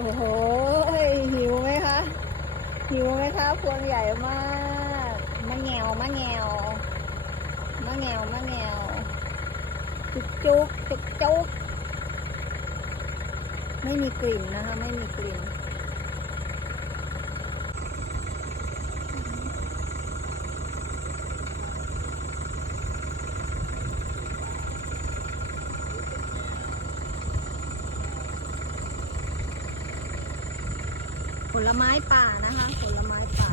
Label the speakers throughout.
Speaker 1: โอ้โหหิวไหมคะหิวไหมคะพวงใหญ่มากมะแงวมะแงวมะแงวมะแงวจุกจุกจุกจุกไม่มีกลิ่นนะคะ ไม่มีกลิ่น ลไม้ป่านะคะ ผลไม้ป่า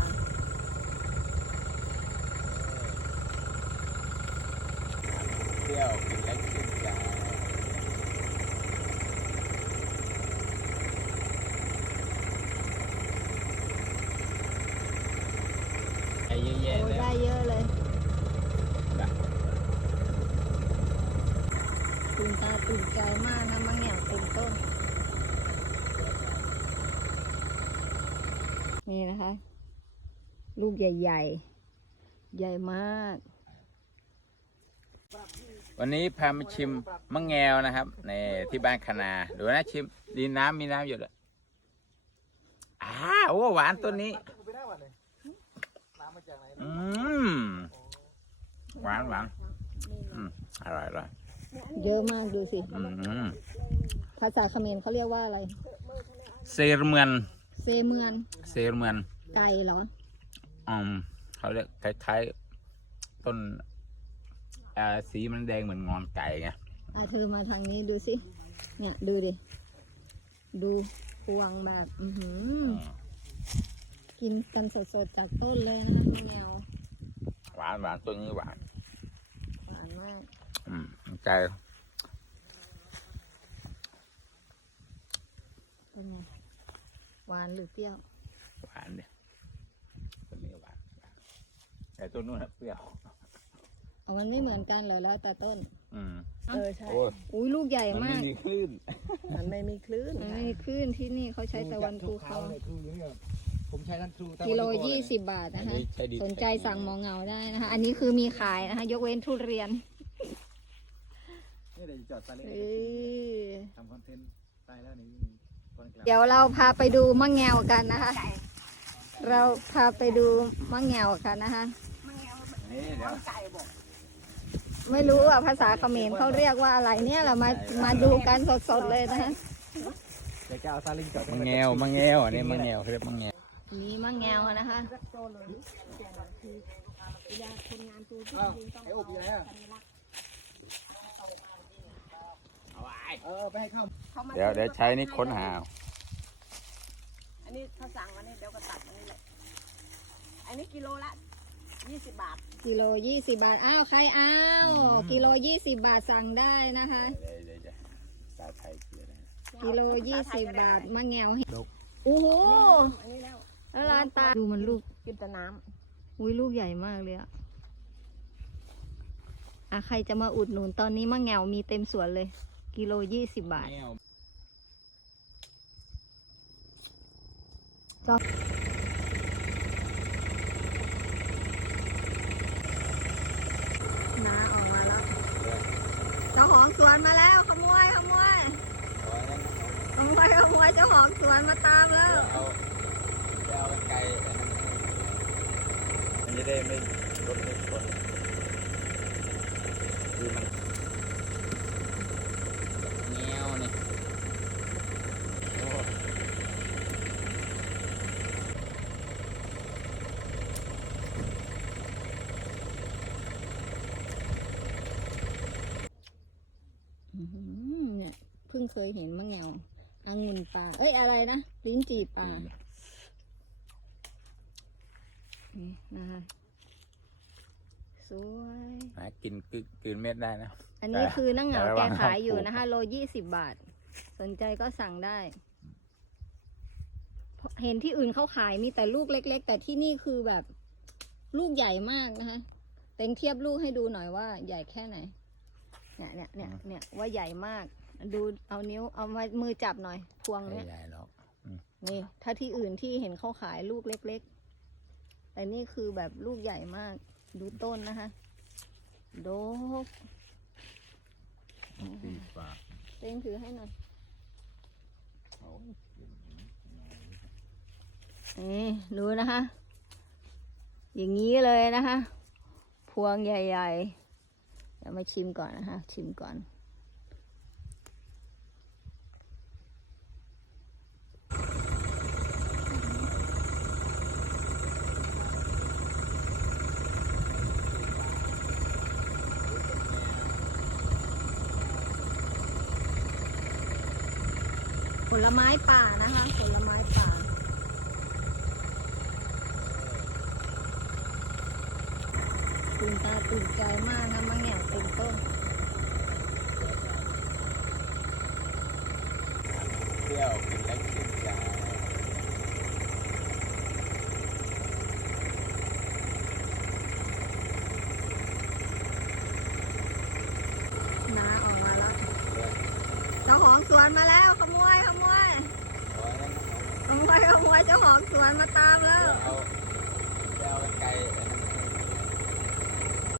Speaker 2: เที่ยวกินแล้วชื่นใจไอ้เยอะแยะ
Speaker 1: โอ้
Speaker 2: เลย
Speaker 1: ได้เยอะเลยตื่นตาตื่นใจมากนะมะแงวเต็มต้น นี่นะคะ ลูกใหญ่ ๆ ใหญ่มาก
Speaker 2: วันนี้พามาชิมมะแงวนะครับในที่บ้านคณาดูนะชิมดีน้ำมีน้ำอยู่เลยอ้าโอ้หวานตัวนี้อืมหวานหวานอืมอร่อยอร่อย
Speaker 1: เยอะมากดูสิ
Speaker 2: อืม
Speaker 1: ภาษาเขมรเขาเรียกว่าอะไร
Speaker 2: เซรเมือน
Speaker 1: เซเมือน
Speaker 2: เซรเมือน
Speaker 1: ไก่เหรอ
Speaker 2: อืมเขาเรียกคล้ายๆต้นอ่าสีมันแดงเหมือนงอนไก่ไง
Speaker 1: อะเธอมาทางนี้ดูสิ เนี่ยดูดิ ดูพวงแบบอือหือกินกันสดๆจากต้นเลยนะคะมะแงว
Speaker 2: หวานหวานตัวนี้หวาน
Speaker 1: หวานมาก
Speaker 2: อืมใจ
Speaker 1: เป็นไง หวานหรือเปรี้ยว
Speaker 2: หวานเนี่ยตัวนี้หวานแต่ตัวนู้นน่ะเปรี้ยว
Speaker 1: เอามันไม่เหมือนกันเลยแล้วแต่ต้น
Speaker 2: อืม
Speaker 3: เออใช่
Speaker 2: โอ้ย
Speaker 1: อุ้ยลูกใหญ่
Speaker 2: มัน
Speaker 1: มา
Speaker 2: ไม่
Speaker 1: ก
Speaker 2: มีคลื่น
Speaker 3: มันไม่มีคลื่น
Speaker 1: มันไม่มีคลื่นที่นี่เขาใช้ตะวันภูเขา
Speaker 4: ครูเนี่ยผมใช้นั่นครู
Speaker 1: กิโลยี่สิบบาท
Speaker 2: อัน
Speaker 1: นะคะ
Speaker 2: นี้ใช่ดี
Speaker 1: สนใจสั่งหมอเงาได้นะคะ อันนี้คือมีขายนะคะ ยกเว้นทุเรียน
Speaker 4: นี่เดี๋ยวจอดตาเล็ก
Speaker 1: เออ
Speaker 4: ทำคอนเทนต์ตายแล้วนี่คนกลับ
Speaker 1: เดี๋ยวเราพาไปดูมะแงวกันนะคะ เราพาไปดูมะแงวกันนะคะ
Speaker 2: นี่เดี๋ยว
Speaker 1: ไม่รู้ว่าภาษาเขมรเขาเรียกว่าอะไรเนี่ยเรามามาดูกันสดๆเลยนะคะ
Speaker 4: เดี๋ยวจะเอาซาเลิงจอด
Speaker 2: มะแงวมะแงวอันนี้มะแงวเขาเรียกมะแงว
Speaker 1: นี่มะแงวนะคะ
Speaker 4: อ้าวไอ้อบอยู่ไหนอะเออไปให้เข้า
Speaker 2: เดี๋ยวเดี๋ยวใช้นี่ค้นหา
Speaker 3: อันนี้ถ้าสั่งมาเนี่ยเดี๋ยวก็ตัดมานี่แหละอันนี้กิโลละยี่สิบบาท
Speaker 1: กิโลยี่สิบาท อ้าว ใครอ้าวกิโลยี่สิบาทสั่งได้นะคะ
Speaker 2: เดี๋ยวเดี๋ยวจะสาไทยเกลือนะ
Speaker 1: กิโลยี่สิบาทมะแงวโอ้โห
Speaker 3: อันนี้แล้ว
Speaker 1: แล้วร้านตาดูมันลูก
Speaker 3: กินแต่น้
Speaker 1: อุ้ยลูกใหญ่มากเลยอะอะใครจะมาอุดหนุนตอนนี้มะแงวมีเต็มสวนเลย กิโลยี่สิบบาท
Speaker 2: แงว
Speaker 1: น้าออกมาแล้ว เจ้าของสวนมาแล้วขโมยขโมยขโมยขโมยเจ้าของสวนมาตามแล้ว
Speaker 2: เอาเอาไก่มันจะได้ไม่รถไม่ชนคือมันแงวนี่โอ้
Speaker 1: อื้อหือเนี่ย เพิ่งเคยเห็นมะแงวองุ่นป่า เอ้ยอะไรนะลิ้นจี่ป่า นี่นะคะสวย
Speaker 2: หากินกึกลืนเม็ดได้นะ
Speaker 1: อันนี้
Speaker 2: แต่
Speaker 1: คือนั่งเหงา
Speaker 2: แต่
Speaker 1: แก
Speaker 2: ว่า
Speaker 1: ขายอยู่
Speaker 2: ปลูก
Speaker 1: นะคะ โลยี่สิบบาท สนใจก็สั่งได้เพราะเห็นที่อื่นเขาขายมีแต่ลูกเล็ก ๆ แต่ที่นี่คือแบบ ลูกใหญ่มากนะคะเต็งเทียบลูกให้ดูหน่อยว่าใหญ่แค่ไหน เนี่ยเนี่ยเนี่ยเนี่ยว่าใหญ่มาก ดูเอานิ้วเอามามือจับหน่อยพวง
Speaker 2: ไม่
Speaker 1: เนี่ย
Speaker 2: ใหญ่หรอก
Speaker 1: นี่ ถ้าที่อื่นที่เห็นเขาขายลูกเล็ก ๆ แต่นี่คือแบบลูกใหญ่มาก ดูต้นนะคะโดก
Speaker 2: ปีกว่า
Speaker 1: เต้งถือให้หน่อย
Speaker 2: โอ้
Speaker 1: นี่ดูนะคะ อย่างนี้เลยนะคะ พวงใหญ่ๆเดี๋ยวมาชิมก่อนนะคะ ชิมก่อน ลไม้ป่านะคะ ผลไม้ป่า ตื่นตาตื่นใจมากนะมะแง่วเต็มต้น
Speaker 2: เที่ยวกินแล้วชื่นใจ
Speaker 1: น้าออกมาแล้วเจ้าของสวนมาแล้วขโม ขโมยเจ้าของสวนมาตามแล้ว